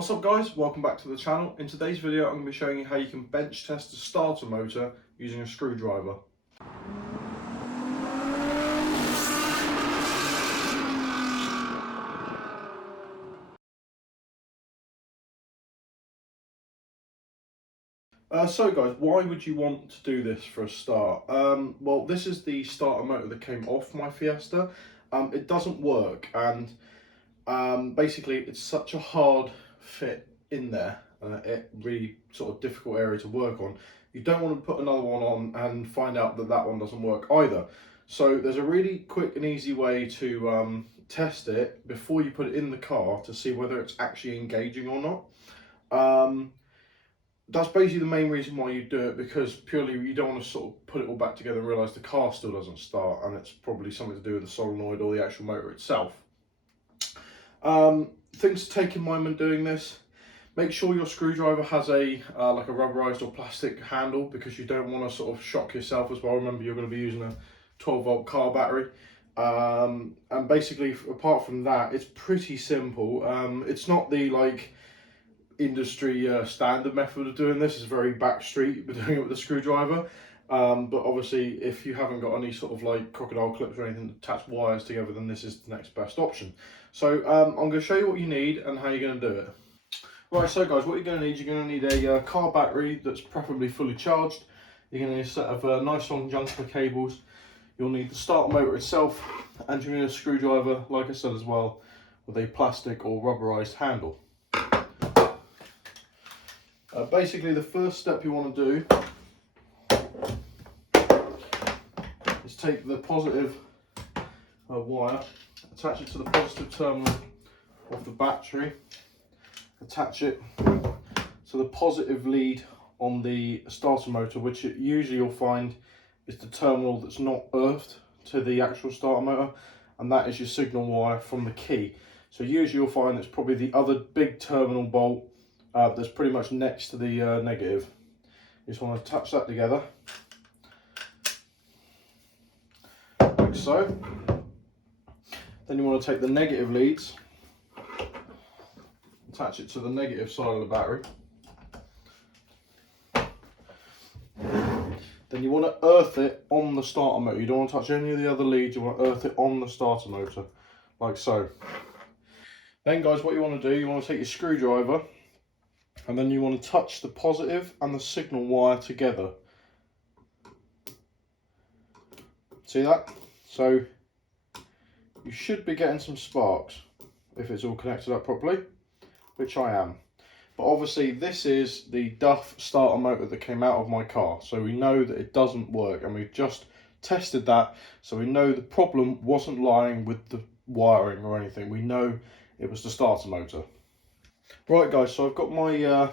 What's up guys, welcome back to the channel. In today's video I'm going to be showing you how you can bench test a starter motor using a screwdriver. So guys, why would you want to do this for a start? Well, this is the starter motor that came off my Fiesta. It doesn't work, and basically it's such a hard fit in there, it really sort of difficult area to work on. You don't want to put another one on and find out that that one doesn't work either. So there's a really quick and easy way to test it before you put it in the car to see whether it's actually engaging or not. That's basically the main reason why you do it, because purely you don't want to sort of put it all back together and realise the car still doesn't start, and it's probably something to do with the solenoid or the actual motor itself. Things to take in mind when doing this: make sure your screwdriver has a like a rubberized or plastic handle, because you don't want to sort of shock yourself as well. Remember, you're going to be using a 12-volt car battery. And basically, apart from that, it's pretty simple. It's not the industry standard method of doing this. Is very backstreet, but doing it with a screwdriver. But obviously, if you haven't got any sort of like crocodile clips or anything to attach wires together, then this is the next best option. So I'm going to show you what you need and how you're going to do it. Right, so guys, what you're going to need, you're going to need a car battery that's preferably fully charged. You're going to need a set of nice long junction cables. You'll need the starter motor itself, and you're going to need a screwdriver, like I said, as well, with a plastic or rubberized handle. Basically, the first step you want to do is take the positive wire, attach it to the positive terminal of the battery, attach it to the positive lead on the starter motor, which usually you'll find is the terminal that's not earthed to the actual starter motor, and that is your signal wire from the key. So usually you'll find it's probably the other big terminal bolt that's pretty much next to the negative. You just want to attach that together, like so. Then you want to take the negative leads, attach it to the negative side of the battery. Then you want to earth it on the starter motor. You don't want to touch any of the other leads, you want to earth it on the starter motor, like so. Then guys, what you want to do, you want to take your screwdriver, and then you want to touch the positive and the signal wire together. See that? So you should be getting some sparks if it's all connected up properly, which I am. But obviously this is the Duff starter motor that came out of my car, so we know that it doesn't work, and we've just tested that, so we know the problem wasn't lying with the wiring or anything. We know it was the starter motor. Right guys, so I've got my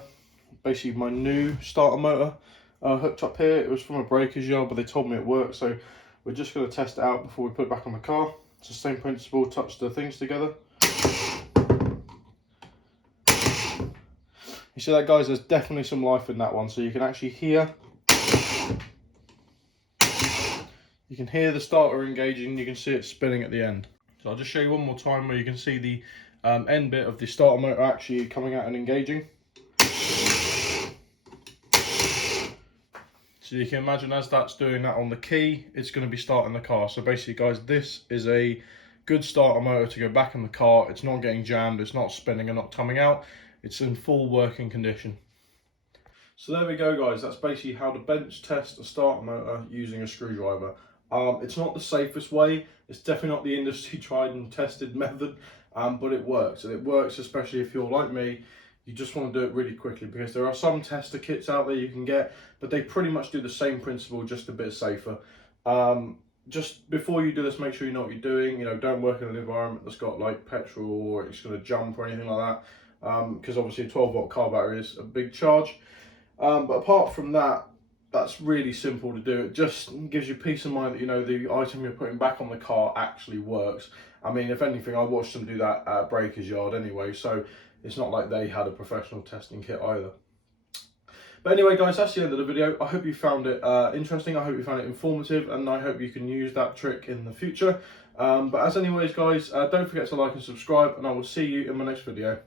basically my new starter motor hooked up here. It was from a breaker's yard, but they told me it worked, so we're just going to test it out before we put it back on the car. It's the same principle, touch the things together. You see that guys, there's definitely some life in that one, so you can actually hear, you can hear the starter engaging, you can see it spinning at the end. So I'll just show you one more time where you can see the end bit of the starter motor actually coming out and engaging. So you can imagine as that's doing that on the key, it's going to be starting the car. So basically guys, this is a good starter motor to go back in the car. It's not getting jammed, it's not spinning and not coming out. It's in full working condition. So there we go guys, that's basically how to bench test a starter motor using a screwdriver. It's not the safest way, it's definitely not the industry tried and tested method, but it works. And it works especially if you're like me, you just want to do it really quickly, because there are some tester kits out there you can get, but they pretty much do the same principle, just a bit safer. Just before you do this, make sure you know what you're doing. You know, don't work in an environment that's got like petrol or it's going to jump or anything like that. Because obviously a 12-volt car battery is a big charge. But apart from that, that's really simple to do. It just gives you peace of mind that you know the item you're putting back on the car actually works. I mean, if anything, I watched them do that at a breaker's yard anyway, so it's not like they had a professional testing kit either. But anyway guys, that's the end of the video. I hope you found it interesting, I hope you found it informative, and I hope you can use that trick in the future. But as anyways guys, don't forget to like and subscribe, and I will see you in my next video.